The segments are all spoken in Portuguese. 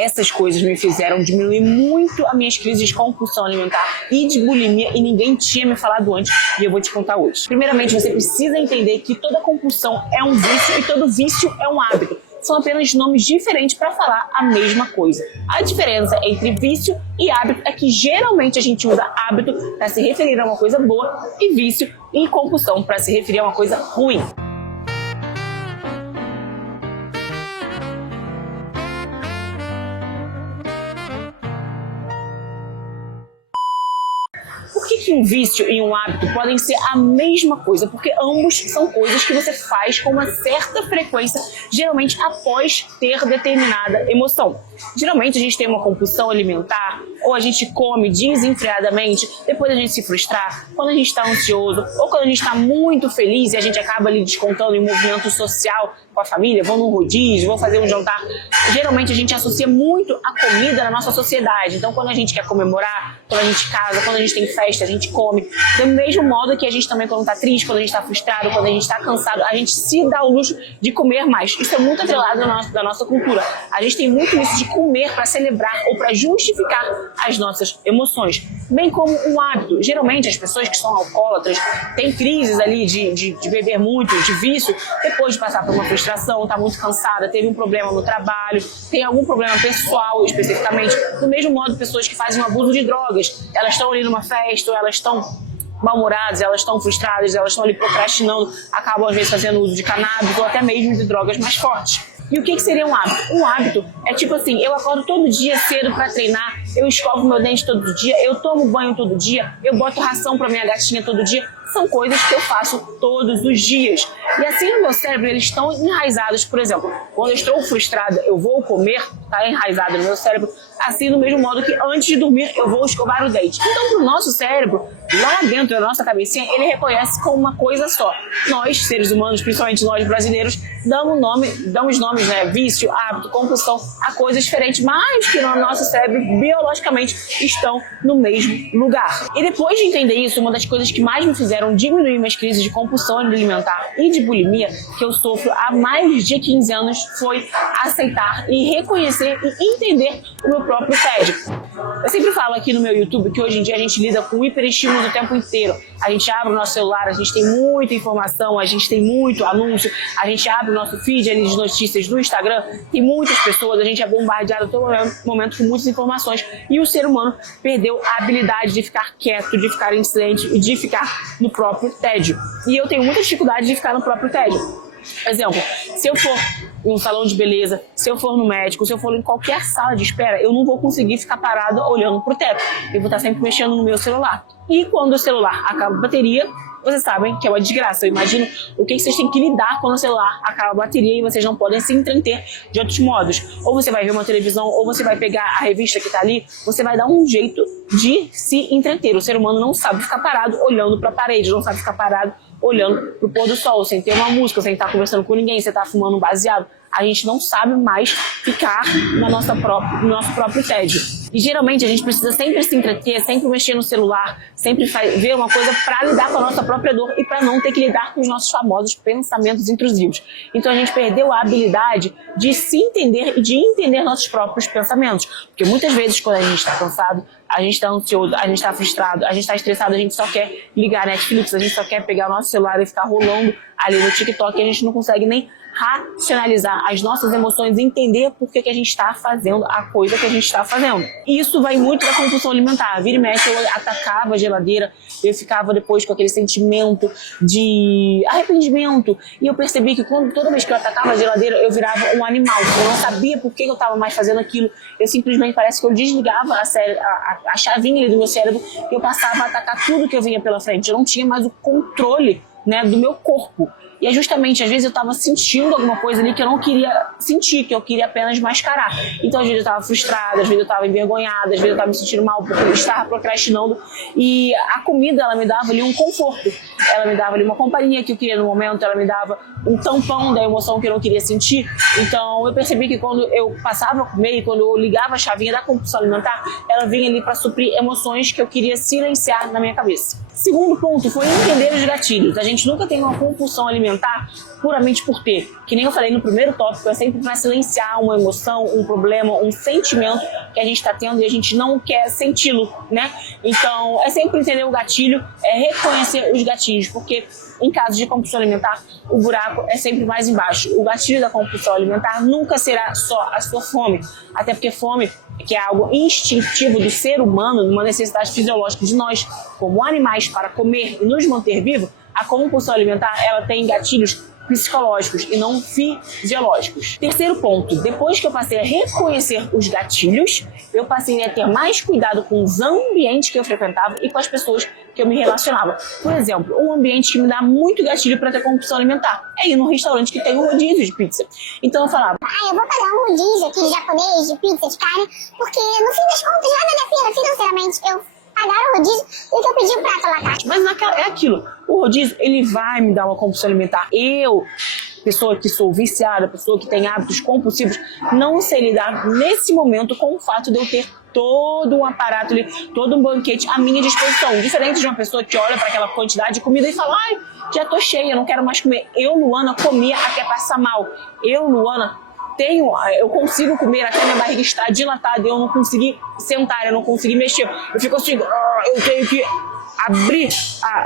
Essas coisas me fizeram diminuir muito as minhas crises de compulsão alimentar e de bulimia e ninguém tinha me falado antes e eu vou te contar hoje. Primeiramente, você precisa entender que toda compulsão é um vício e todo vício é um hábito. São apenas nomes diferentes para falar a mesma coisa. A diferença entre vício e hábito é que geralmente a gente usa hábito para se referir a uma coisa boa e vício e compulsão para se referir a uma coisa ruim. Por que um vício e um hábito podem ser a mesma coisa? Porque ambos são coisas que você faz com uma certa frequência, geralmente após ter determinada emoção. Geralmente a gente tem uma compulsão alimentar, ou a gente come desenfreadamente, depois a gente se frustrar, quando a gente está ansioso, ou quando a gente está muito feliz e a gente acaba ali descontando em um movimento social com a família, vão num rodízio, vão fazer um jantar. Geralmente a gente associa muito a comida na nossa sociedade. Então quando a gente quer comemorar, quando a gente casa, quando a gente tem festa, a gente come. Do mesmo modo que a gente também, quando está triste, quando a gente está frustrado, quando a gente está cansado, a gente se dá o luxo de comer mais. Isso é muito atrelado da nossa cultura. A gente tem muito isso de comer para celebrar ou para justificar as nossas emoções. Bem como um hábito. Geralmente as pessoas que são alcoólatras têm crises ali de beber muito, de vício, depois de passar por uma frustração, está muito cansada, teve um problema no trabalho, tem algum problema pessoal especificamente. Do mesmo modo, pessoas que fazem um abuso de drogas, elas estão ali numa festa, ou elas estão mal-humoradas, elas estão frustradas, elas estão ali procrastinando, acabam às vezes fazendo uso de cannabis ou até mesmo de drogas mais fortes. E o que seria um hábito? Um hábito é tipo assim, eu acordo todo dia cedo para treinar, eu escovo meu dente todo dia, eu tomo banho todo dia, eu boto ração para minha gatinha todo dia. São coisas que eu faço todos os dias. E assim no meu cérebro eles estão enraizados. Por exemplo, quando eu estou frustrada, eu vou comer, está enraizado no meu cérebro. Assim, do mesmo modo que antes de dormir, eu vou escovar o dente. Então, para o nosso cérebro, lá dentro da nossa cabecinha, ele reconhece como uma coisa só. Nós, seres humanos, principalmente nós brasileiros, damos nomes, né? Vício, hábito, compulsão, a coisas diferentes, mas que no nosso cérebro, biologicamente, estão no mesmo lugar. E depois de entender isso, uma das coisas que mais me fizeram diminuir minhas crises de compulsão alimentar e de bulimia, que eu sofro há mais de 15 anos, foi aceitar e reconhecer e entender o meu próprio tédio. Eu sempre falo aqui no meu YouTube que hoje em dia a gente lida com hiperestímulo o tempo inteiro. A gente abre o nosso celular, a gente tem muita informação, a gente tem muito anúncio, a gente abre o nosso feed ali de notícias do Instagram, tem muitas pessoas, a gente é bombardeado a todo momento com muitas informações e o ser humano perdeu a habilidade de ficar quieto, de ficar em silêncio e de ficar no próprio tédio. E eu tenho muita dificuldade de ficar no próprio tédio. Exemplo, se eu for em um salão de beleza, se eu for no médico, se eu for em qualquer sala de espera, eu não vou conseguir ficar parado olhando pro teto. Eu vou estar sempre mexendo no meu celular. E quando o celular acaba a bateria, vocês sabem que é uma desgraça. Eu imagino o que vocês têm que lidar quando o celular acaba a bateria e vocês não podem se entreter de outros modos. Ou você vai ver uma televisão, ou você vai pegar a revista que está ali, você vai dar um jeito de se entreter. O ser humano não sabe ficar parado olhando para a parede, não sabe ficar parado olhando pro pôr do sol, sem ter uma música, sem estar conversando com ninguém, sem estar fumando um baseado. A gente não sabe mais ficar no nosso próprio tédio. E geralmente a gente precisa sempre se entreter, sempre mexer no celular, sempre ver uma coisa para lidar com a nossa própria dor e para não ter que lidar com os nossos famosos pensamentos intrusivos. Então a gente perdeu a habilidade de se entender e de entender nossos próprios pensamentos. Porque muitas vezes quando a gente está cansado, a gente está ansioso, a gente está frustrado, a gente está estressado, a gente só quer ligar Netflix, a gente só quer pegar o nosso celular e ficar rolando ali no TikTok e a gente não consegue nem racionalizar as nossas emoções e entender por que a gente está fazendo a coisa que a gente está fazendo. E isso vai muito da compulsão alimentar. Vira e mexe, eu atacava a geladeira, eu ficava depois com aquele sentimento de arrependimento. E eu percebi que toda vez que eu atacava a geladeira, eu virava um animal. Eu não sabia por que eu estava mais fazendo aquilo. Eu simplesmente, parece que eu desligava a chavinha ali do meu cérebro e eu passava a atacar tudo que eu vinha pela frente. Eu não tinha mais o controle, né, do meu corpo. E é justamente, às vezes eu estava sentindo alguma coisa ali que eu não queria sentir, que eu queria apenas mascarar. Então, às vezes eu estava frustrada, às vezes eu estava envergonhada, às vezes eu estava me sentindo mal porque eu estava procrastinando. E a comida, ela me dava ali um conforto. Ela me dava ali uma companhia que eu queria no momento, ela me dava um tampão da emoção que eu não queria sentir. Então, eu percebi que quando eu passava a comer e quando eu ligava a chavinha da compulsão alimentar, ela vinha ali para suprir emoções que eu queria silenciar na minha cabeça. Segundo ponto foi entender os gatilhos. A gente nunca tem uma compulsão alimentar puramente por ter. Que nem eu falei no primeiro tópico, é sempre para silenciar uma emoção, um problema, um sentimento que a gente está tendo e a gente não quer senti-lo, né? Então, é sempre entender o gatilho, é reconhecer os gatilhos, porque em caso de compulsão alimentar, o buraco é sempre mais embaixo. O gatilho da compulsão alimentar nunca será só a sua fome, até porque fome, que é algo instintivo do ser humano, uma necessidade fisiológica de nós, como animais, para comer e nos manter vivos, a compulsão alimentar ela tem gatilhos psicológicos e não fisiológicos. Terceiro ponto, depois que eu passei a reconhecer os gatilhos, eu passei a ter mais cuidado com os ambientes que eu frequentava e com as pessoas que eu me relacionava. Por exemplo, um ambiente que me dá muito gatilho para ter compulsão alimentar é ir num restaurante que tem um rodízio de pizza. Então eu falava, eu vou pagar um rodízio aqui de japonês, de pizza, de carne, porque no fim das contas, nada da feira, financeiramente, eu pagar o rodízio e que eu pedi o prato à la carte. Mas é aquilo, o rodízio, ele vai me dar uma compulsão alimentar. Eu, pessoa que sou viciada, pessoa que tem hábitos compulsivos, não sei lidar nesse momento com o fato de eu ter todo um aparato ali, todo um banquete à minha disposição. Diferente de uma pessoa que olha para aquela quantidade de comida e fala, ai, já tô cheia, não quero mais comer. Eu, Luana, comia até passar mal. Eu, Luana, eu consigo comer até minha barriga estar dilatada, eu não consegui sentar, eu não consegui mexer. Eu fico assim, eu tenho que abrir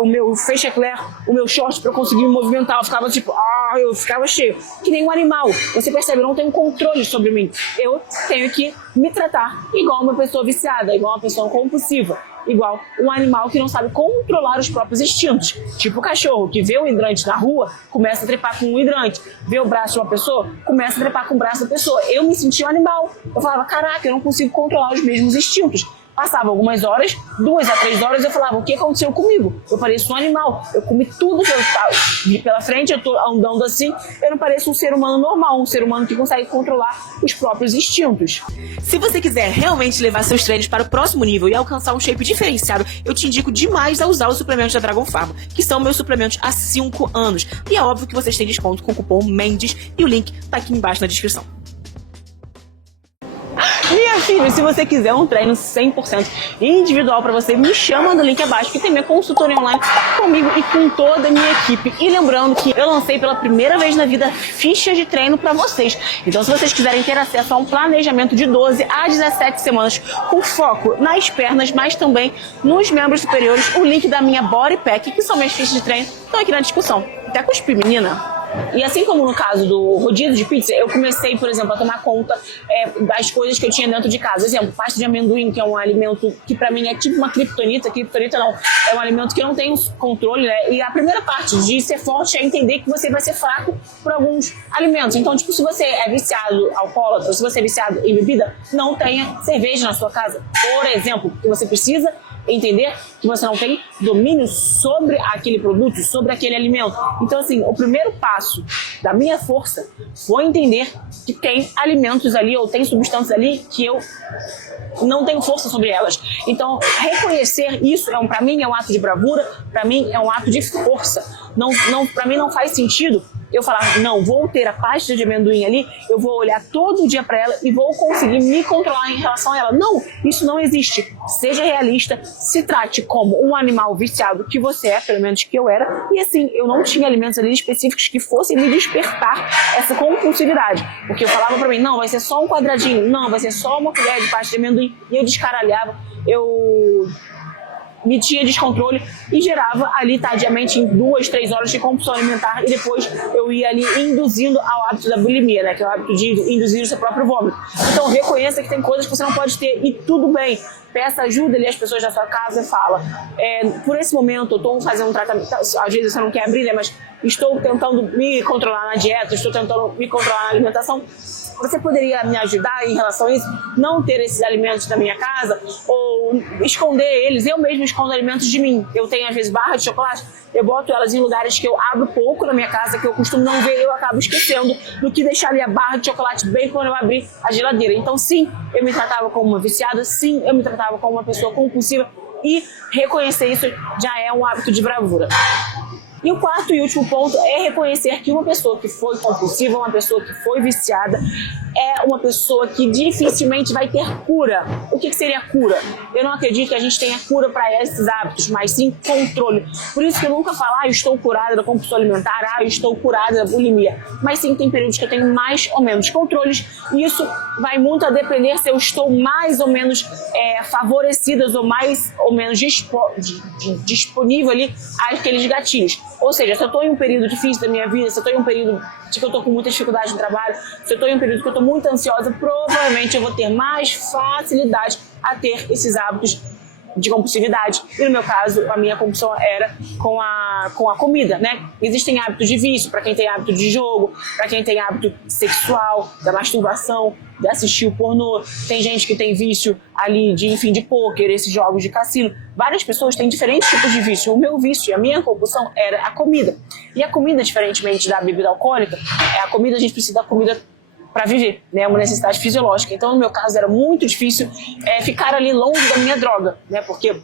o meu feixe eclair, o meu short para eu conseguir me movimentar. Eu ficava tipo, eu ficava cheio. Que nem um animal. Você percebe, eu não tenho controle sobre mim. Eu tenho que me tratar igual uma pessoa viciada, igual uma pessoa compulsiva. Igual um animal que não sabe controlar os próprios instintos. Tipo o cachorro que vê um hidrante na rua, começa a trepar com um hidrante. Vê o braço de uma pessoa, começa a trepar com o braço da pessoa. Eu me sentia um animal. Eu falava, caraca, eu não consigo controlar os mesmos instintos. Passava algumas horas, 2 a 3 horas, eu falava, o que aconteceu comigo? Eu pareço um animal, eu comi tudo que eu vi pela frente, eu tô andando assim, eu não pareço um ser humano normal, um ser humano que consegue controlar os próprios instintos. Se você quiser realmente levar seus treinos para o próximo nível e alcançar um shape diferenciado, eu te indico demais a usar os suplementos da Dragon Pharma, que são meus suplementos há 5 anos. E é óbvio que vocês têm desconto com o cupom MENDES e o link tá aqui embaixo na descrição. Minha filha, se você quiser um treino 100% individual para você, me chama no link abaixo que tem minha consultoria online comigo e com toda a minha equipe. E lembrando que eu lancei pela primeira vez na vida fichas de treino para vocês. Então se vocês quiserem ter acesso a um planejamento de 12 a 17 semanas com foco nas pernas, mas também nos membros superiores, o link da minha Body Pack, que são minhas fichas de treino, estão aqui na discussão. Até cuspi, menina. E assim como no caso do rodízio de pizza, eu comecei, por exemplo, a tomar conta das coisas que eu tinha dentro de casa. Por exemplo, pasta de amendoim, que é um alimento que pra mim é tipo uma criptonita. Criptonita não, é um alimento que eu não tenho controle, né? E a primeira parte de ser forte é entender que você vai ser fraco por alguns alimentos. Então, tipo, se você é viciado alcoólatra, se você é viciado em bebida, não tenha cerveja na sua casa, por exemplo, porque você precisa entender que você não tem domínio sobre aquele produto, sobre aquele alimento. Então, assim, o primeiro passo da minha força foi entender que tem alimentos ali ou tem substâncias ali que eu não tenho força sobre elas. Então, reconhecer isso, para mim, é um ato de bravura, para mim, é um ato de força. Para mim, não faz sentido eu falar, não, vou ter a pasta de amendoim ali, eu vou olhar todo dia para ela e vou conseguir me controlar em relação a ela. Não, isso não existe. Seja realista, se trate como um animal viciado que você é, pelo menos que eu era, e assim, eu não tinha alimentos ali específicos que fossem me despertar essa compulsividade. Porque eu falava para mim, não, vai ser só um quadradinho, não, vai ser só uma colher de pasta de amendoim, e eu descaralhava, eu me tinha descontrole e gerava ali tardiamente em 2, 3 horas de compulsão alimentar e depois eu ia ali induzindo ao hábito da bulimia, né, que é o hábito de induzir o seu próprio vômito. Então reconheça que tem coisas que você não pode ter e tudo bem. Peça ajuda ali às pessoas da sua casa e fala, por esse momento eu estou fazendo um tratamento, às vezes você não quer abrir, né, mas estou tentando me controlar na dieta, estou tentando me controlar na alimentação. Você poderia me ajudar em relação a isso? Não ter esses alimentos na minha casa ou esconder eles? Eu mesmo escondo alimentos de mim. Eu tenho às vezes barra de chocolate, eu boto elas em lugares que eu abro pouco na minha casa, que eu costumo não ver, eu acabo esquecendo do que deixar ali a barra de chocolate bem quando eu abrir a geladeira. Então sim, eu me tratava como uma viciada, sim, eu me tratava como uma pessoa compulsiva e reconhecer isso já é um hábito de bravura. E o quarto e último ponto é reconhecer que uma pessoa que foi compulsiva, uma pessoa que foi viciada, é uma pessoa que dificilmente vai ter cura. O que seria cura? Eu não acredito que a gente tenha cura para esses hábitos, mas sim controle. Por isso que eu nunca falo, eu estou curada da compulsão alimentar, eu estou curada da bulimia. Mas sim, tem períodos que eu tenho mais ou menos controles, e isso vai muito a depender se eu estou mais ou menos favorecidas ou mais ou menos disponível ali àqueles gatilhos. Ou seja, se eu estou em um período difícil da minha vida, se eu estou em um período de que eu estou com muita dificuldade no trabalho, se eu estou em um período que eu estou muito ansiosa, provavelmente eu vou ter mais facilidade a ter esses hábitos de compulsividade. E no meu caso, a minha compulsão era com a comida, né? Existem hábitos de vício, para quem tem hábito de jogo, para quem tem hábito sexual, da masturbação, de assistir o pornô. Tem gente que tem vício ali de pôquer, esses jogos de cassino. Várias pessoas têm diferentes tipos de vício. O meu vício e a minha compulsão era a comida. E a comida, diferentemente da bebida alcoólica, a comida, a gente precisa da comida para viver, né? É uma necessidade fisiológica. Então, no meu caso, era muito difícil ficar ali longe da minha droga, né? Porque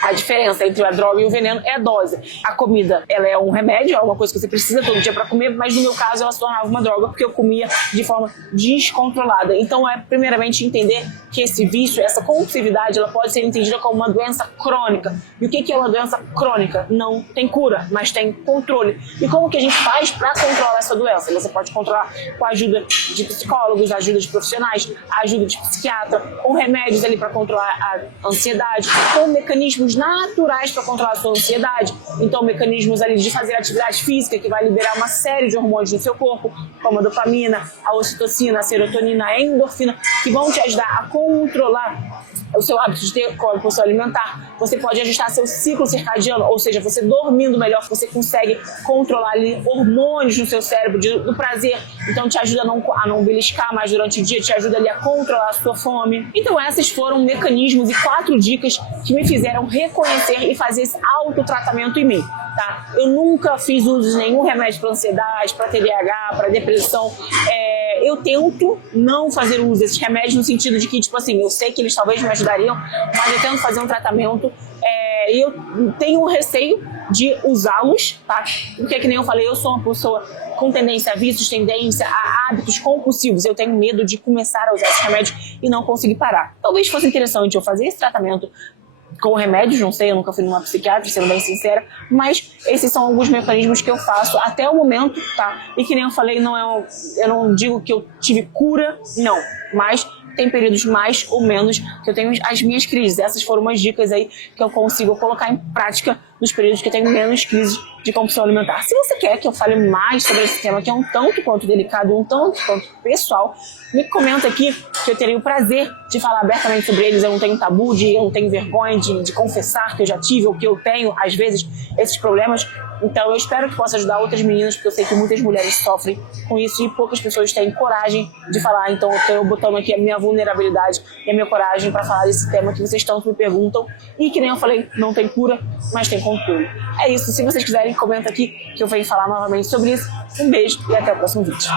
a diferença entre a droga e o veneno é a dose. A comida, ela é um remédio, é uma coisa que você precisa todo dia para comer, mas no meu caso ela se tornava uma droga porque eu comia de forma descontrolada. Então primeiramente entender que esse vício, essa compulsividade, ela pode ser entendida como uma doença crônica. E o que é uma doença crônica? Não tem cura, mas tem controle. E como que a gente faz para controlar essa doença? Você pode controlar com a ajuda de psicólogos, a ajuda de profissionais, a ajuda de psiquiatra, com remédios ali para controlar a ansiedade, com mecanismos naturais para controlar a sua ansiedade. Então, mecanismos ali de fazer atividade física, que vai liberar uma série de hormônios no seu corpo, como a dopamina, a ocitocina, a serotonina, a endorfina, que vão te ajudar a controlar o seu hábito de ter compulsão alimentar. Você pode ajustar seu ciclo circadiano, ou seja, você dormindo melhor, você consegue controlar ali hormônios no seu cérebro do prazer. Então te ajuda a não beliscar mais durante o dia, te ajuda ali a controlar a sua fome. Então esses foram mecanismos e 4 dicas que me fizeram reconhecer e fazer esse autotratamento em mim. Tá? Eu nunca fiz uso de nenhum remédio para ansiedade, para TDAH, para depressão. Eu tento não fazer uso desses remédios no sentido de que, tipo assim, eu sei que eles talvez me ajudariam, mas eu tento fazer um tratamento e eu tenho receio de usá-los, tá? Porque, que nem eu falei, eu sou uma pessoa com tendência a vícios, tendência a hábitos compulsivos. Eu tenho medo de começar a usar esses remédios e não conseguir parar. Talvez fosse interessante eu fazer esse tratamento com remédios, não sei, eu nunca fui numa psiquiatra, sendo bem sincera, mas esses são alguns mecanismos que eu faço até o momento, tá? E que nem eu falei, eu não digo que eu tive cura, não, mas tem períodos mais ou menos que eu tenho as minhas crises. Essas foram umas dicas aí que eu consigo colocar em prática nos períodos que eu tenho menos crises de compulsão alimentar. Se você quer que eu fale mais sobre esse tema, que é um tanto quanto delicado, um tanto quanto pessoal, me comenta aqui que eu terei o prazer de falar abertamente sobre eles. Eu não tenho tabu, eu não tenho vergonha de confessar que eu já tive ou que eu tenho, às vezes, esses problemas. Então eu espero que possa ajudar outras meninas, porque eu sei que muitas mulheres sofrem com isso e poucas pessoas têm coragem de falar. Então eu estou botando aqui a minha vulnerabilidade e a minha coragem para falar desse tema que vocês tanto me perguntam. E que nem eu falei, não tem cura, mas tem controle. É isso, se vocês quiserem, comenta aqui que eu venho falar novamente sobre isso. Um beijo e até o próximo vídeo.